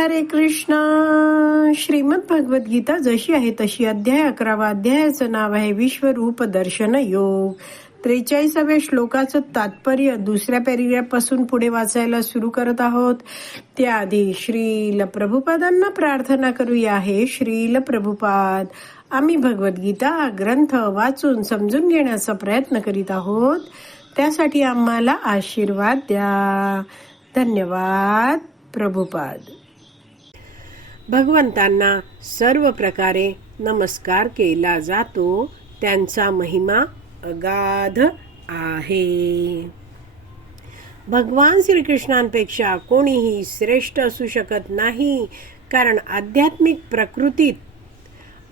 हरे कृष्ण. श्रीमद भगवत गीता जशी आहे तशी अध्याय अकरावा अध्यायाचं नाव आहे विश्वरूप दर्शन योग. त्रेचाळीसाव्या श्लोकाचं तात्पर्य दुसऱ्या पॅरिग्राफपासून पुढे वाचायला सुरू करत आहोत. त्याआधी श्रील प्रभुपादांना प्रार्थना करूया. हे श्रील प्रभुपाद आम्ही भगवद्गीता हा ग्रंथ वाचून समजून घेण्याचा प्रयत्न करीत आहोत. त्यासाठी आम्हाला आशीर्वाद द्या. धन्यवाद प्रभुपाद. भगवंतांना सर्व प्रकारे नमस्कार केला जातो. त्यांचा महिमा अगाध आहे. भगवान श्रीकृष्णांपेक्षा कोणीही श्रेष्ठ असू शकत नाही कारण आध्यात्मिक प्रकृतीत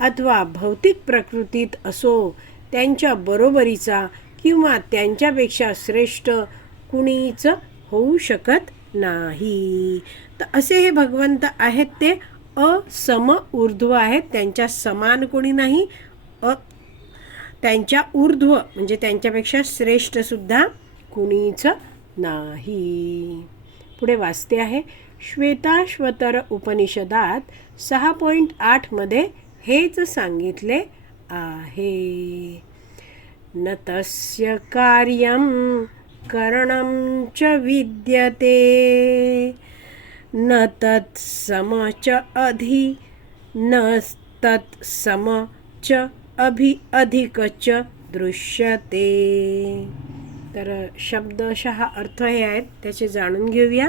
अथवा भौतिक प्रकृतीत असो त्यांच्या बरोबरीचा किंवा त्यांच्यापेक्षा श्रेष्ठ कुणीच होऊ शकत नाही. तर असे हे भगवंत आहेत ते अ सम ऊर्ध्व आहेत. त्यांच्या समान कोणी नाही अ त्यांच्या ऊर्ध्व म्हणजे त्यांच्यापेक्षा श्रेष्ठसुद्धा कुणीच नाही. पुढे वाचते आहे. श्वेताश्वतर उपनिषदात सहा पॉईंट आठमध्ये हेच सांगितले आहे. न तस्य कार्यं करणं च विद्यते. न तत्सम च अधि न तत्सम च अभि अधिक च दृश्यते। तर शब्दशः अर्थ हे आहेत त्याचे जाणून घेऊया.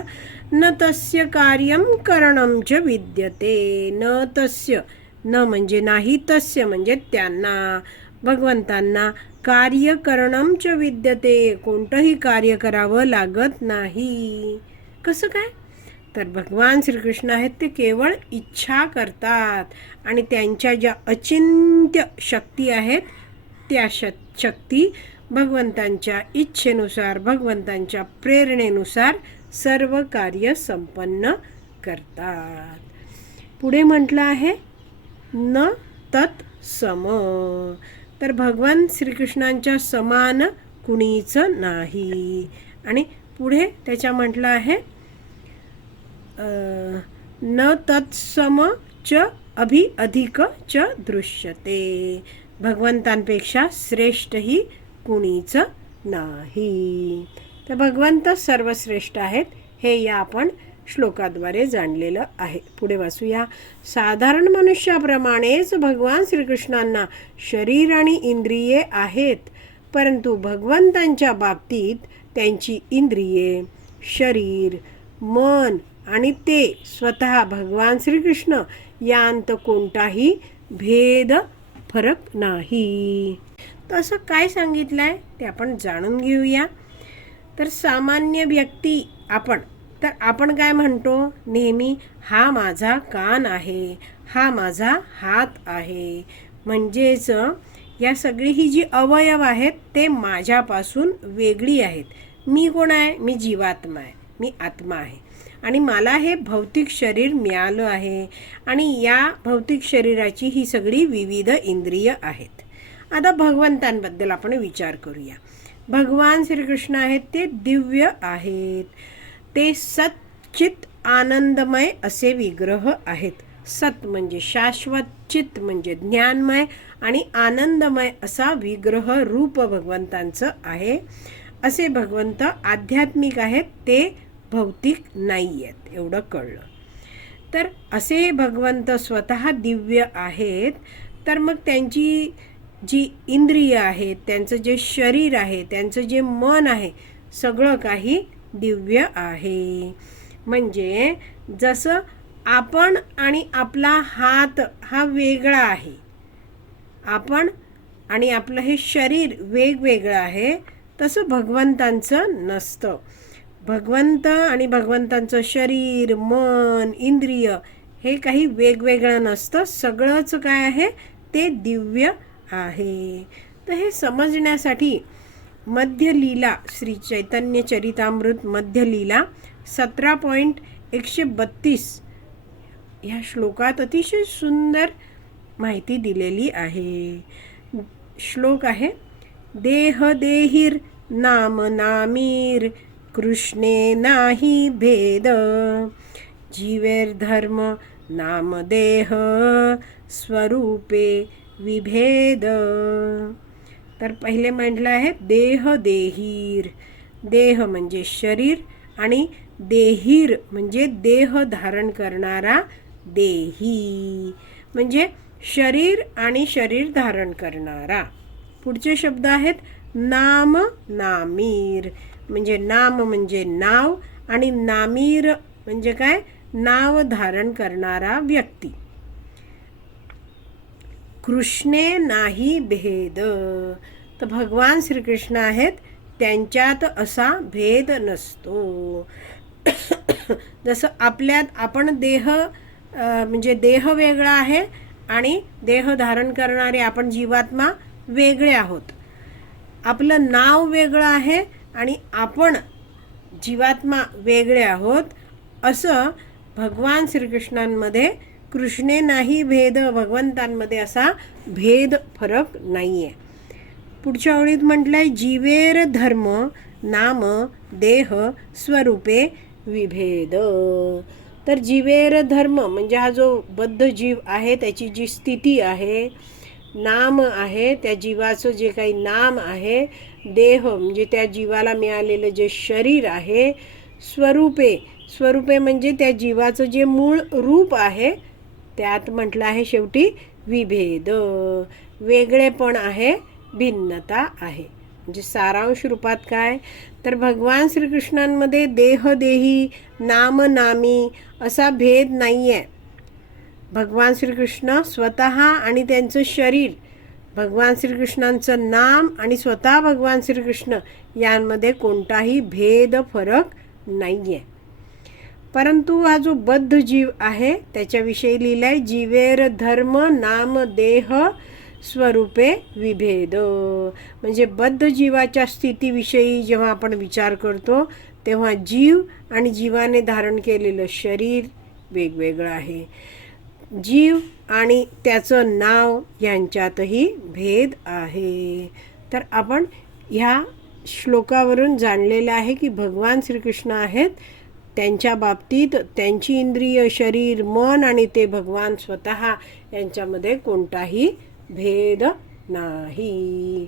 न तस्य कार्यं करणं च विद्यते न तस्य न म्हणजे नाही तस्य म्हणजे त्यांना भगवंतांना कार्य करणं च विद्यते कोणतंही कार्य करावं लागत नाही. कसं काय? तर भगवान श्रीकृष्ण आहेत ते केवळ इच्छा करतात. आणि त्यांच्या ज्या अचिंत्य शक्ती आहेत त्या श शक्ती भगवंतांच्या इच्छेनुसार भगवंतांच्या प्रेरणेनुसार सर्व कार्य संपन्न करतात. पुढे म्हटलं आहे न तत् सम. तर भगवान श्रीकृष्णांच्या समान कुणीच नाही. आणि पुढे त्याच्या म्हटलं आहे न तत्सम च अभि अधिक च दृश्यते। भगवंतांपेक्षा श्रेष्ठही कुणीच नाही। तर भगवंत सर्वश्रेष्ठ आहेत हे या आपण श्लोकाद्वारे जाणलेलं आहे. पुढे वाचूया. साधारण मनुष्याप्रमाणेच भगवान श्रीकृष्णांना शरीर आणि इंद्रिये आहेत परंतु भगवंतांच्या बाबतीत त्यांची इंद्रिये शरीर मन आणि ते स्वतः भगवान श्रीकृष्ण यांत कोणताही भेद फरक नाही. तसं काय सांगितलं आहे ते आपण जाणून घेऊया. तर सामान्य व्यक्ती आपण तर आपण काय म्हणतो? नेहमी हा माझा कान आहे हा माझा हात आहे. म्हणजेच या सगळी ही जी अवयव आहेत ते माझ्यापासून वेगळी आहेत. मी कोण आहे? मी जीवात्मा आहे. मी आत्मा आहे. आणि मला हे भौतिक शरीर मिळालं आहे. आणि या भौतिक शरीराची ही सगळी विविध इंद्रिय आहेत. आता भगवंतांबद्दल आपण विचार करूया. भगवान श्रीकृष्ण आहेत ते दिव्य आहेत. ते सच्चित आनंदमय असे विग्रह आहेत. सत म्हणजे शाश्वत चित म्हणजे ज्ञानमय आणि आनंदमय असा विग्रह रूप भगवंतांचं आहे. असे भगवंत आध्यात्मिक आहेत ते भौतिक नाही आहेत एवढं कळलं. तर असे भगवंत स्वतः दिव्य आहेत तर मग त्यांची जी इंद्रिय आहेत त्यांचं जे शरीर आहे त्यांचं जे मन आहे सगळं काही दिव्य आहे. म्हणजे जसं आपण आणि आपला हात हा वेगळा आहे आपण आणि आपलं हे शरीर वेगवेगळं आहे तसं भगवंतांचं नसतं. भगवंत आणि भगवंतांचं शरीर मन इंद्रिय हे काही वेगवेगळं नसतं. सगळंच काय आहे? ते दिव्य आहे. तर हे समजण्यासाठी मध्यलीला श्री चैतन्य चरितामृत मध्यलीला सतरा पॉईंट एकशे बत्तीस ह्या श्लोकात अतिशय सुंदर माहिती दिलेली आहे. श्लोक आहे देह देहिर नाम नामीर कृष्णे नाही भेद जीवेर धर्म नामदेह स्वरूपे विभेद. तर पहिले म्हटलं आहे देह देहीर. देह म्हणजे शरीर आणि देहीर म्हणजे देह धारण करणारा देही. म्हणजे शरीर आणि शरीर धारण करणारा. पुढचे शब्द आहेत नाम नामीर. म्हणजे नाम म्हणजे नाव आणि नामीर म्हणजे काय? नाव धारण करणारा व्यक्ती. कृष्णे नाही भेद. तर भगवान श्रीकृष्ण आहेत त्यांच्यात असा भेद नसतो. जसं आपल्यात आपण देह म्हणजे देह वेगळा आहे आणि देह धारण करणारे आपण जीवात्मा वेगळे आहोत. आपलं नाव वेगळं आहे आणि आपण जीवात्मा वेगळे आहोत असं भगवान श्रीकृष्णांमध्ये कृष्णे नाही भेद भगवंतांमध्ये असा भेद फरक नाही आहे पुढच्या ओळीत म्हटलं आहे जीवेर धर्म नाम देह स्वरूपे विभेद. तर जीवेर धर्म म्हणजे हा जो बद्ध जीव आहे त्याची जी स्थिती आहे नाम आहे त्या जीवाचं जे काही नाम आहे देह म्हणजे त्या जीवाला मिळालेलं जे शरीर आहे स्वरूपे. स्वरूपे म्हणजे त्या जीवाचं जे मूळ रूप आहे त्यात म्हटलं आहे शेवटी विभेद. वेगळेपण आहे भिन्नता आहे. म्हणजे सारांश रूपात काय? तर भगवान श्रीकृष्णांमध्ये देहदेही नामनामी असा भेद नाही आहे भगवान श्रीकृष्ण स्वतः आणि त्यांचं शरीर भगवान श्रीकृष्णांचं नाम आणि स्वतः भगवान श्रीकृष्ण यांमध्ये कोणताही भेद फरक नाही आहे परंतु हा जो बद्ध जीव आहे त्याच्याविषयी लिहिलं आहे जीवेर धर्म नाम देह स्वरूपे विभेद. म्हणजे बद्ध जीवाच्या स्थितीविषयी जेव्हा आपण विचार करतो तेव्हा जीव आणि जीवाने धारण केलेलं शरीर वेगवेगळं आहे. जीव आणि त्याचं नाव यांच्यातही भेद आहे. तर आपण ह्या श्लोकावरून जाणलेलं आहे की भगवान श्रीकृष्ण आहेत. त्यांच्या बाबतीत त्यांची इंद्रिय शरीर मन आणि ते भगवान स्वतः यांच्यामध्ये कोणताही भेद नाही.